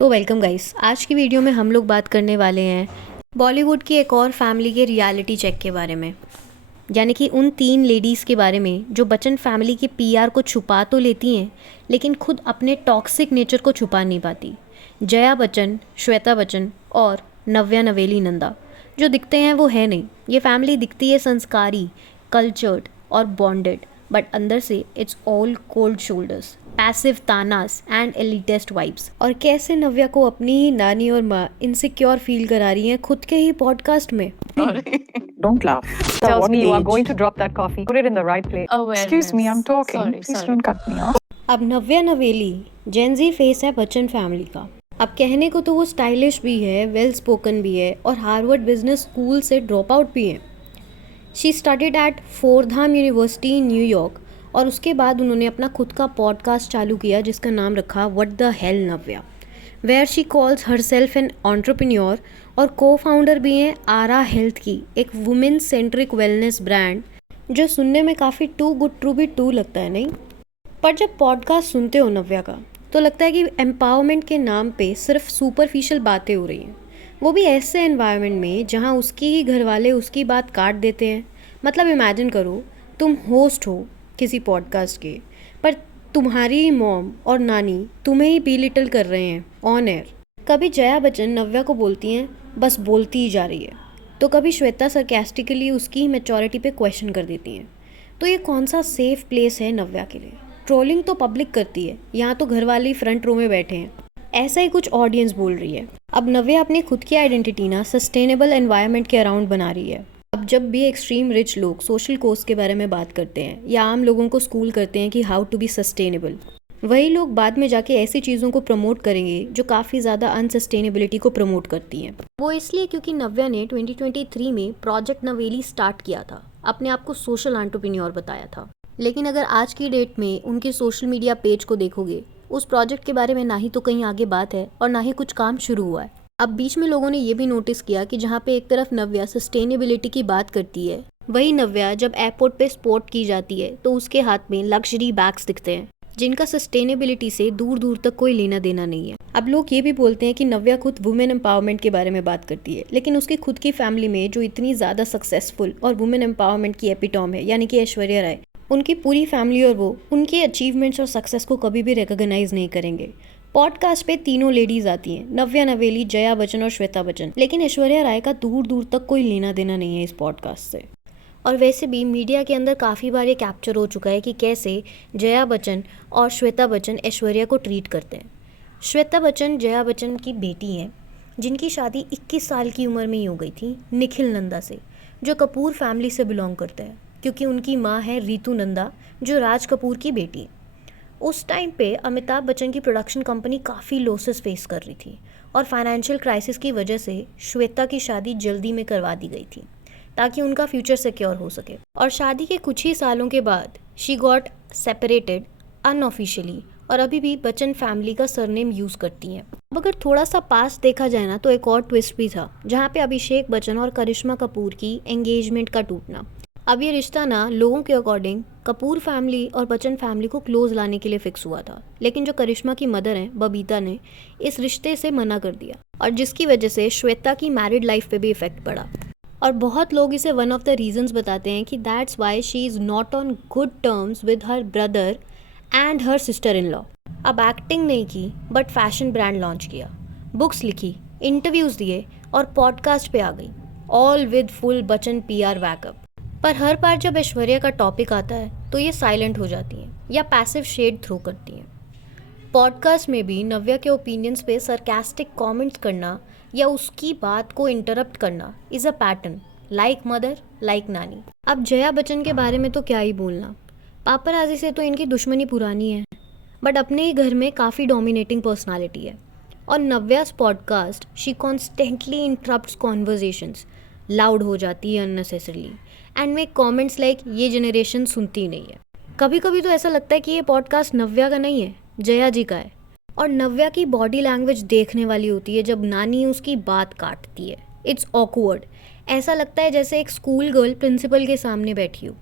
तो welcome guys. आज की वीडियो में हम लोग बात करने वाले हैं बॉलीवुड की एक और फैमिली के रियलिटी चेक के बारे में, यानी कि उन 3 लेडीज़ के बारे में जो बच्चन फैमिली के पीआर को छुपा तो लेती हैं लेकिन खुद अपने टॉक्सिक नेचर को छुपा नहीं पाती। जया बच्चन, श्वेता बच्चन और नव्या नवेली नंदा। जो दिखते हैं वो है नहीं। ये फैमिली दिखती है संस्कारी, कल्चर्ड और बॉन्डेड, बट अंदर से it's all cold shoulders, passive taunts and elitist vibes. और कैसे नव्या को अपनी ही नानी और माँ इनसिक्योर फील करा रही हैं खुद के ही पॉडकास्ट में। Don't laugh. Tells What me you are age? going to drop that coffee. Put it in the right place. Excuse me, I'm talking. Please don't cut me off. अब नव्या नवेली Gen Z face है Bachchan family का। अब कहने को तो वो stylish भी है, वेल स्पोकन भी है और हार्वर्ड बिजनेस स्कूल से ड्रॉप आउट भी है। She studied at Fordham University in न्यूयॉर्क और उसके बाद उन्होंने अपना खुद का पॉडकास्ट चालू किया जिसका नाम रखा what the hell Navya, where she calls herself an entrepreneur और को फाउंडर भी हैं आरा हेल्थ की, एक वुमेन सेंट्रिक वेलनेस ब्रांड जो सुनने में काफ़ी too good to be true लगता है, नहीं? पर जब पॉडकास्ट सुनते हो नव्या का तो लगता है कि एम्पावरमेंट के नाम पे सिर्फ सुपरफिशियल बातें हो रही हैं, वो भी ऐसे एनवायरनमेंट में जहाँ उसकी ही घर वाले उसकी बात काट देते हैं। मतलब इमेजिन करो, तुम होस्ट हो किसी पॉडकास्ट के, पर तुम्हारी ही मॉम और नानी तुम्हें ही बिलिटल कर रहे हैं ऑन एयर। कभी जया बच्चन नव्या को बोलती हैं बस बोलती ही जा रही है, तो कभी श्वेता सरकास्टिकली उसकी मैच्योरिटी पे क्वेश्चन कर देती हैं। तो ये कौन सा सेफ प्लेस है नव्या के लिए? ट्रोलिंग तो पब्लिक करती है, यहाँ तो घर वाले फ्रंट रो में बैठे हैं, ऐसा ही कुछ ऑडियंस बोल रही है। अब नव्या अपनी खुद की आइडेंटिटी ना सस्टेनेबल एनवायरनमेंट के अराउंड बना रही है। अब जब भी एक्सट्रीम रिच लोग सोशल कोस्ट के बारे में बात करते हैं या आम लोगों को स्कूल करते हैं कि हाउ टू बी सस्टेनेबल, वही लोग बाद में जाके ऐसी चीज़ों को प्रमोट करेंगे जो काफ़ी ज़्यादा अनसस्टेनेबिलिटी को प्रमोट करती हैं। वो इसलिए क्योंकि नव्या ने 2023 में प्रोजेक्ट नवेली स्टार्ट किया था, अपने आप को सोशल एंटरप्रेन्योर बताया था। लेकिन अगर आज की डेट में उनके सोशल मीडिया पेज को देखोगे, उस प्रोजेक्ट के बारे में ना ही तो कहीं आगे बात है और ना ही कुछ काम शुरू हुआ है। अब बीच में लोगों ने ये भी नोटिस किया कि जहाँ पे एक तरफ नव्या सस्टेनेबिलिटी की बात करती है, वही नव्या जब एयरपोर्ट पे स्पॉट की जाती है तो उसके हाथ में लग्जरी बैग्स दिखते हैं जिनका सस्टेनेबिलिटी से दूर दूर तक कोई लेना देना नहीं है। अब लोग ये भी बोलते हैं कि नव्या खुद वुमेन एम्पावरमेंट के बारे में बात करती है, लेकिन उसकी खुद की फैमिली में जो इतनी ज़्यादा सक्सेसफुल और वुमेन एम्पावरमेंट की एपिटॉम है, यानी कि ऐश्वर्या राय, उनकी पूरी फैमिली और वो उनके अचीवमेंट्स और सक्सेस को कभी भी रिकॉग्नाइज नहीं करेंगे। पॉडकास्ट पे तीनों लेडीज आती हैं, नव्या नवेली, जया बच्चन और श्वेता बच्चन, लेकिन ऐश्वर्या राय का दूर दूर तक कोई लेना देना नहीं है इस पॉडकास्ट से। और वैसे भी मीडिया के अंदर काफ़ी बार ये कैप्चर हो चुका है कि कैसे जया बच्चन और श्वेता बच्चन ऐश्वर्या को ट्रीट करते हैं। श्वेता बच्चन जया बच्चन की बेटी हैं जिनकी शादी 21 साल की उम्र में ही हो गई थी निखिल नंदा से, जो कपूर फैमिली से बिलोंग करते हैं, क्योंकि उनकी माँ है रीतू नंदा जो राज कपूर की बेटी। उस टाइम पे अमिताभ बच्चन की प्रोडक्शन कंपनी काफ़ी लॉसेस फेस कर रही थी और फाइनेंशियल क्राइसिस की वजह से श्वेता की शादी जल्दी में करवा दी गई थी ताकि उनका फ्यूचर सिक्योर हो सके। और शादी के कुछ ही सालों के बाद शी गॉट सेपरेटेड अनऑफिशियली और अभी भी बच्चन फैमिली का सरनेम यूज़ करती हैं। अब अगर थोड़ा सा पास देखा जाए ना तो एक और ट्विस्ट भी था जहाँ पे अभिषेक बच्चन और करिश्मा कपूर की एंगेजमेंट का टूटना। अब ये रिश्ता ना लोगों के अकॉर्डिंग कपूर फैमिली और बच्चन फैमिली को क्लोज लाने के लिए फिक्स हुआ था, लेकिन जो करिश्मा की मदर हैं बबीता ने इस रिश्ते से मना कर दिया और जिसकी वजह से श्वेता की मैरिड लाइफ पे भी इफेक्ट पड़ा। और बहुत लोग इसे वन ऑफ द रीजंस बताते हैं कि that's why she is not on good terms with her brother and her sister in law. अब एक्टिंग नहीं की बट फैशन ब्रांड लॉन्च किया, बुक्स लिखी, इंटरव्यूज़ दिए और पॉडकास्ट पे आ गई, all with full Bachchan PR backup. पर हर बार जब ऐश्वर्या का टॉपिक आता है तो ये साइलेंट हो जाती हैं या पैसिव शेड थ्रो करती हैं। पॉडकास्ट में भी नव्या के ओपिनियंस पे सरकास्टिक कमेंट्स करना या उसकी बात को इंटरप्ट करना is a pattern, like mother like नानी। अब जया बच्चन के बारे में तो क्या ही बोलना, पापराजी से तो इनकी दुश्मनी पुरानी है, बट अपने ही घर में काफ़ी डोमिनेटिंग पर्सनालिटी है। और Navya's podcast she constantly interrupts conversations, loud हो जाती है unnecessarily and make comments like ये जनरेशन सुनती नहीं है। कभी कभी तो ऐसा लगता है कि ये पॉडकास्ट नव्या का नहीं है, जया जी का है। और नव्या की बॉडी लैंग्वेज देखने वाली होती है जब नानी उसकी बात काटती है। इट्स ऑकवर्ड, ऐसा लगता है जैसे एक स्कूल गर्ल प्रिंसिपल के सामने बैठी हो।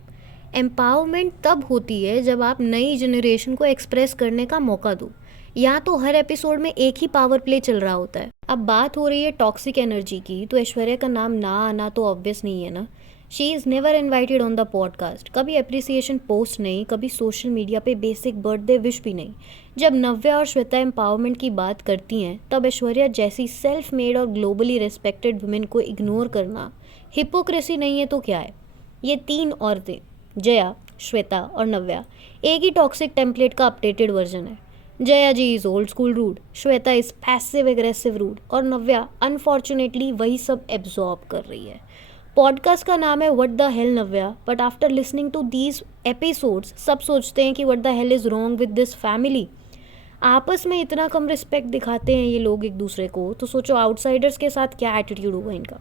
एम्पावरमेंट तब होती है जब आप नई जनरेशन को एक्सप्रेस करने का मौका दो, यहाँ तो हर एपिसोड में एक ही पावर प्ले चल रहा होता है। अब बात हो रही है टॉक्सिक एनर्जी की, तो ऐश्वर्या का नाम ना आना तो ऑब्वियस नहीं है ना। She is never invited on the podcast, कभी अप्रिसिएशन पोस्ट नहीं, कभी सोशल मीडिया पे बेसिक बर्थडे विश भी नहीं। जब नव्या और श्वेता एम्पावरमेंट की बात करती हैं तब ऐश्वर्या जैसी सेल्फ मेड और ग्लोबली रिस्पेक्टेड वुमेन को इग्नोर करना हिपोक्रेसी नहीं है तो क्या है। ये 3 औरतें, जया, श्वेता और नव्या, एक ही टॉक्सिक टेम्पलेट का अपडेटेड वर्जन है। Jaya ji is old school rude, Shweta is passive aggressive rude और नव्या अनफॉर्चुनेटली वही सब एब्जॉर्ब कर रही है। पॉडकास्ट का नाम है what the hell Navya, but after listening to these episodes सब सोचते हैं कि what the hell is wrong with this family. आपस में इतना कम रिस्पेक्ट दिखाते हैं ये लोग एक दूसरे को, तो सोचो आउटसाइडर्स के साथ क्या एटीट्यूड होगा इनका।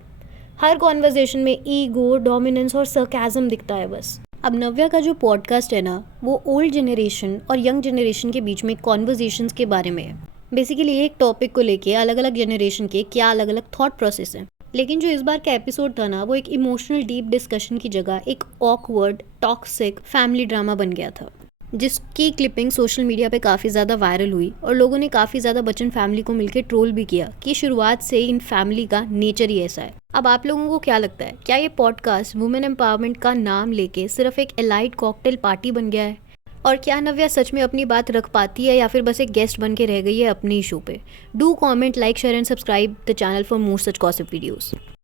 हर कॉन्वर्जेशन में ईगो, डोमिनेंस और सरकाज़म दिखता है बस। अब नव्या का जो पॉडकास्ट है ना, वो ओल्ड जनरेशन और यंग जनरेशन के बीच में कॉन्वर्जेशंस के बारे में है। बेसिकली एक टॉपिक को लेके अलग अलग जनरेशन के क्या अलग अलग थॉट प्रोसेस हैं। लेकिन जो इस बार का एपिसोड था ना, वो एक इमोशनल डीप डिस्कशन की जगह एक ऑकवर्ड टॉक्सिक फैमिली ड्रामा बन गया था, जिसकी क्लिपिंग सोशल मीडिया पे काफ़ी ज़्यादा वायरल हुई और लोगों ने काफ़ी ज़्यादा बच्चन फैमिली को मिलकर ट्रोल भी किया कि शुरुआत से ही इन फैमिली का नेचर ही ऐसा है। अब आप लोगों को क्या लगता है, क्या ये पॉडकास्ट वुमेन एम्पावरमेंट का नाम लेके सिर्फ एक एलाइट कॉकटेल पार्टी बन गया है? और क्या नव्या सच में अपनी बात रख पाती है या फिर बस एक गेस्ट बन के रह गई है अपनी शो पे? Do comment, like, share and subscribe the channel for more such gossip videos.